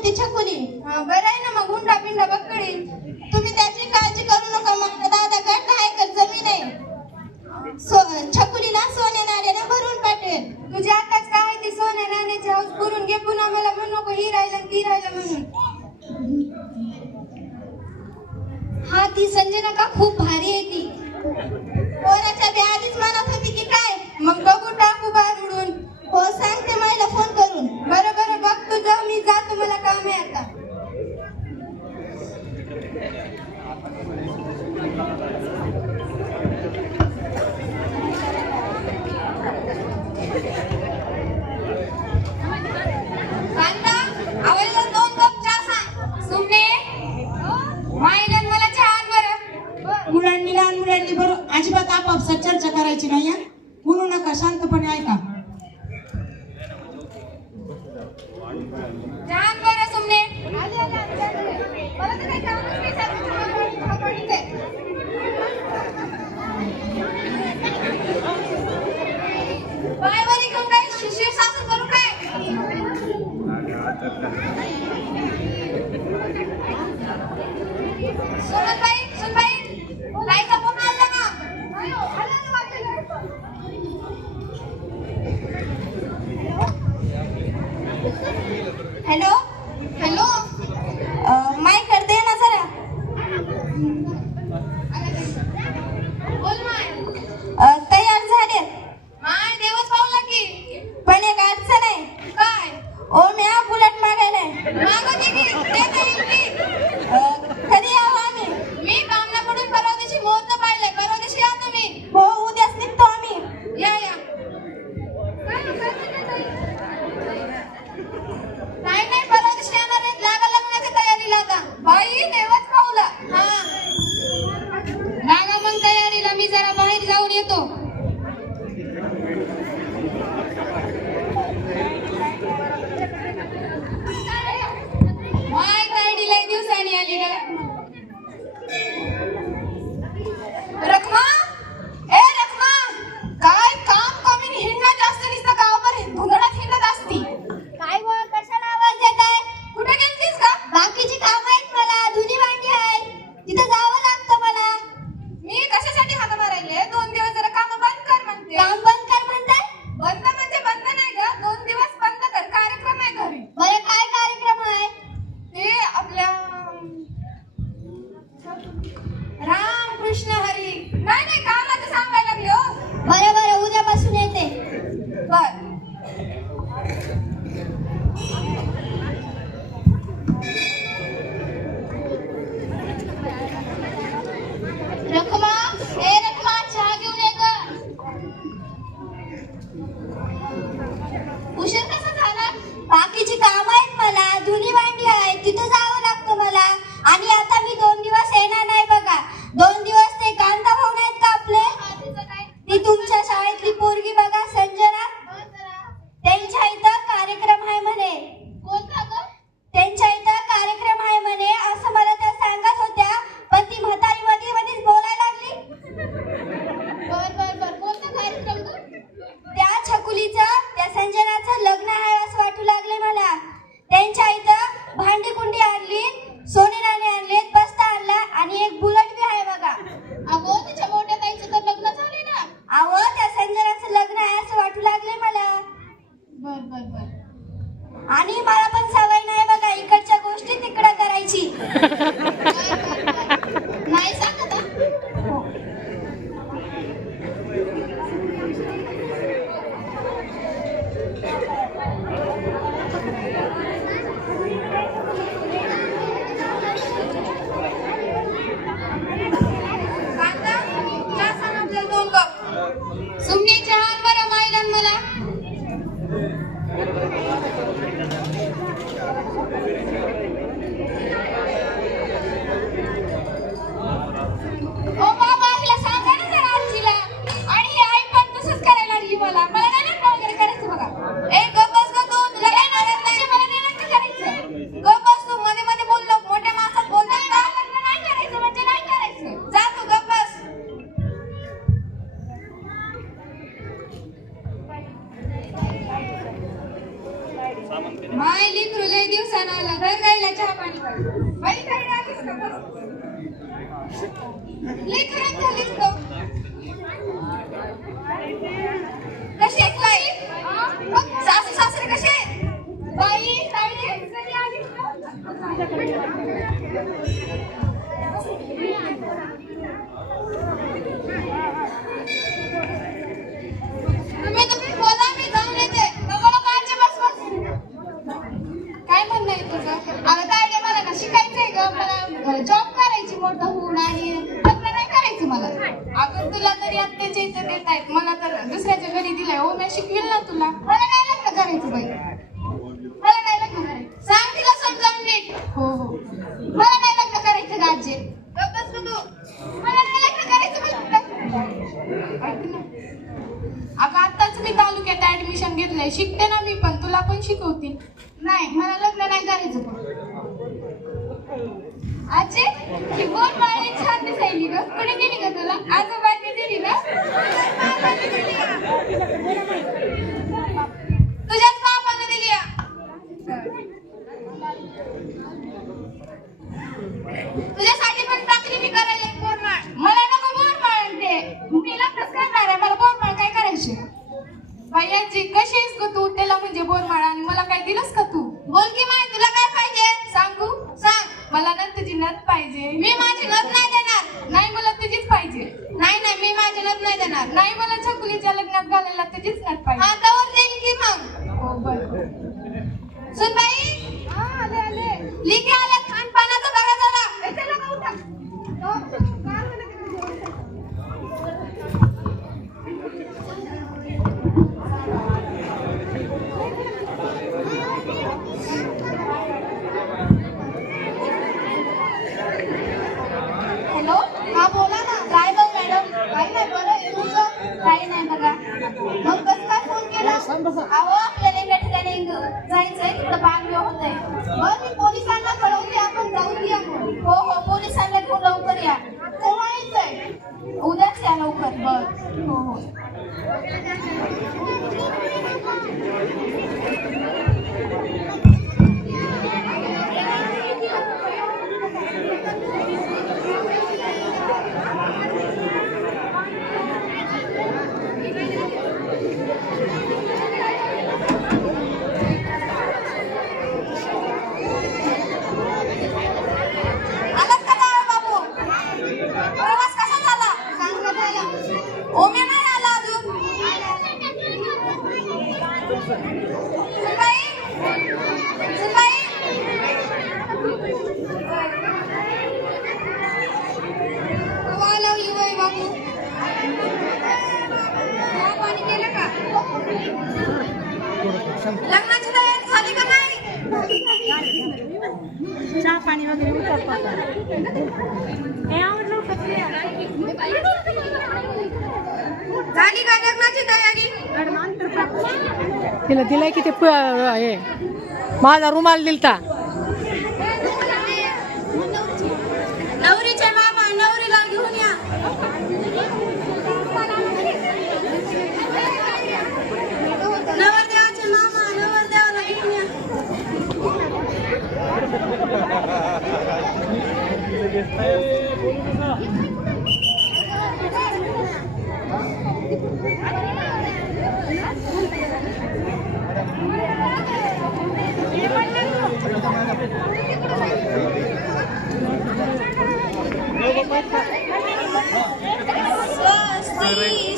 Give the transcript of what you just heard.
म्हणते छकुली? बरं आहे ना, मग हुंडा पिंडा बकडी. तुम्ही त्याची काळजी करू नका. माझा दादा गट आहे का जमीन आहे. छकुलीला सोन्या नाण्याने भरून पाठवेल. तुझी आताच काय ती सोन्या नाण्याची हौस पुरून घे, पुन्हा मला म्हणू नको ही राहिलं आणि ती राहिलं म्हणून. हा ती संजना का खूप भारी आहे ती. पोराच्या बी आधीच म्हणत होती की काय. मग बघू टाकू बाहेर उडून. हो सांगते महिला फोन करून. बरं बरं बघ तू जा, मी जातो, मला काम आहे आता. कांता, आवडला 2 कप चहा सांग. सुमने, माईनं मला चहा आण बरं. मुलांनी लहान मुलांनी बरोबर अजिबात आपापसात चर्चा करायची नाही हं? बोलू नका, शांतपणे ऐका. चहा आण बरं सुमने. मला तर काही कामच नाही, सारखं चहा पाणीच आहे. पायवर इकडून काय शिशीर सासू करू काय? सुनबाई, लाईचा फोन आला ना? हॅलो हॅलो, माईकडे दे ना जरा. बोल माय. तयार झाले माय देवच पावला की. पण एक अडचण आहे. काय? ओ मी बुलेट मागायलाय. मागवते की, दे तरी की. कधी यावं आम्ही? मी कामना पडून परवा दिवशी मुहूर्त पाहिलंय, परवा दिवशी या तुम्ही. हो उद्याच निघतो आम्ही. या या. नाही नाही, परवा लई खराब झालीस तो. कशी आहेस बाई? मग सासू सासरे कसे आहेत? बाई ताईडे कधी आलीस तुम्ही बोला, मी जाऊन येते. नको काळजी, बस. काय म्हणणं आहे तुझं? अगं ताईडे मला ना शिकायचंय ग. मला जॉब करायची मोठं होऊन आणि लग्न नाही करायचं मला. अगं तुला तरी आत्याच्या इथं देत आहेत, मला तर दुसऱ्याच्या घरी दिलंय. हो मी शिकवेल ना तुला. मला नाही लग्न करायचं बाई. मला नाही लग्न करायचं. सांग तिला समजावून नीट. हो मला नाही लग्न करायचं गाजे. बस तू. मला नाही लग्न करायचं अगं आताच मी तालुक्यात ऍडमिशन घेतलंय. शिकते ना मी पण, तुला पण शिकवते. नाही मला लग्न नाही करायचं आजी. ही बोल माळी छान दिसायली ग. कुठे गेली ग तुला? आजोबांनी दिली ना? तुझ्याच बापाने दिली. तुझ्यासाठी पण टाकली मी करायला एक बोरमाळ. मला नको बोरमाळ ते. मी लग्नच करणार आहे. मला बोरमाळ काय करायची? बाईची कशी आहेस ग तू? त्याला म्हणजे बोरमाळ आणि मला काय दिलंस का तू? बोल की माय, तुला काय पाहिजे? सांगू? सांग. मला ना तुझी नथ पाहिजे. मी माझी नथ नाही देणार. नाही मला तुझीच पाहिजे. नाही मी माझी नथ नाही देणार. नाही मला छकुलीच्या लग्नात घालायला तुझीच नथ पाहिजे. हा तवर देईल की मग. हो बरं. सुन बाई. आले लिखी आले. खानपानाचं बघा जरा. चला का उठा. हॅलो. हा बोला ना. काय बघ मॅडम? काही नाही बरं तुझं? काही नाही बघा. मग कसं काय फोन केला? अहो आपल्याला एका ठिकाणी जायचंय, तिकडं बांधव्य होतंय. बरं मी पोलिसांना कळवते, आपण जाऊन या. हो पोलिसांना घेऊन लवकर या. केव्हा यायचंय? उद्याच या लवकर. बरं हो. लग्नाची तयारी झाली का नाही? चहा पाणी वगैरे विचारतात. झाली का लग्नाची तयारी? तिला दिलाय की ते हे माझा रुमाल दिलता. नवरीचे मामा नवरीला घेऊन या. नवरदेवाचे मामा नवरदेवाला घेऊन या. स्वस्ती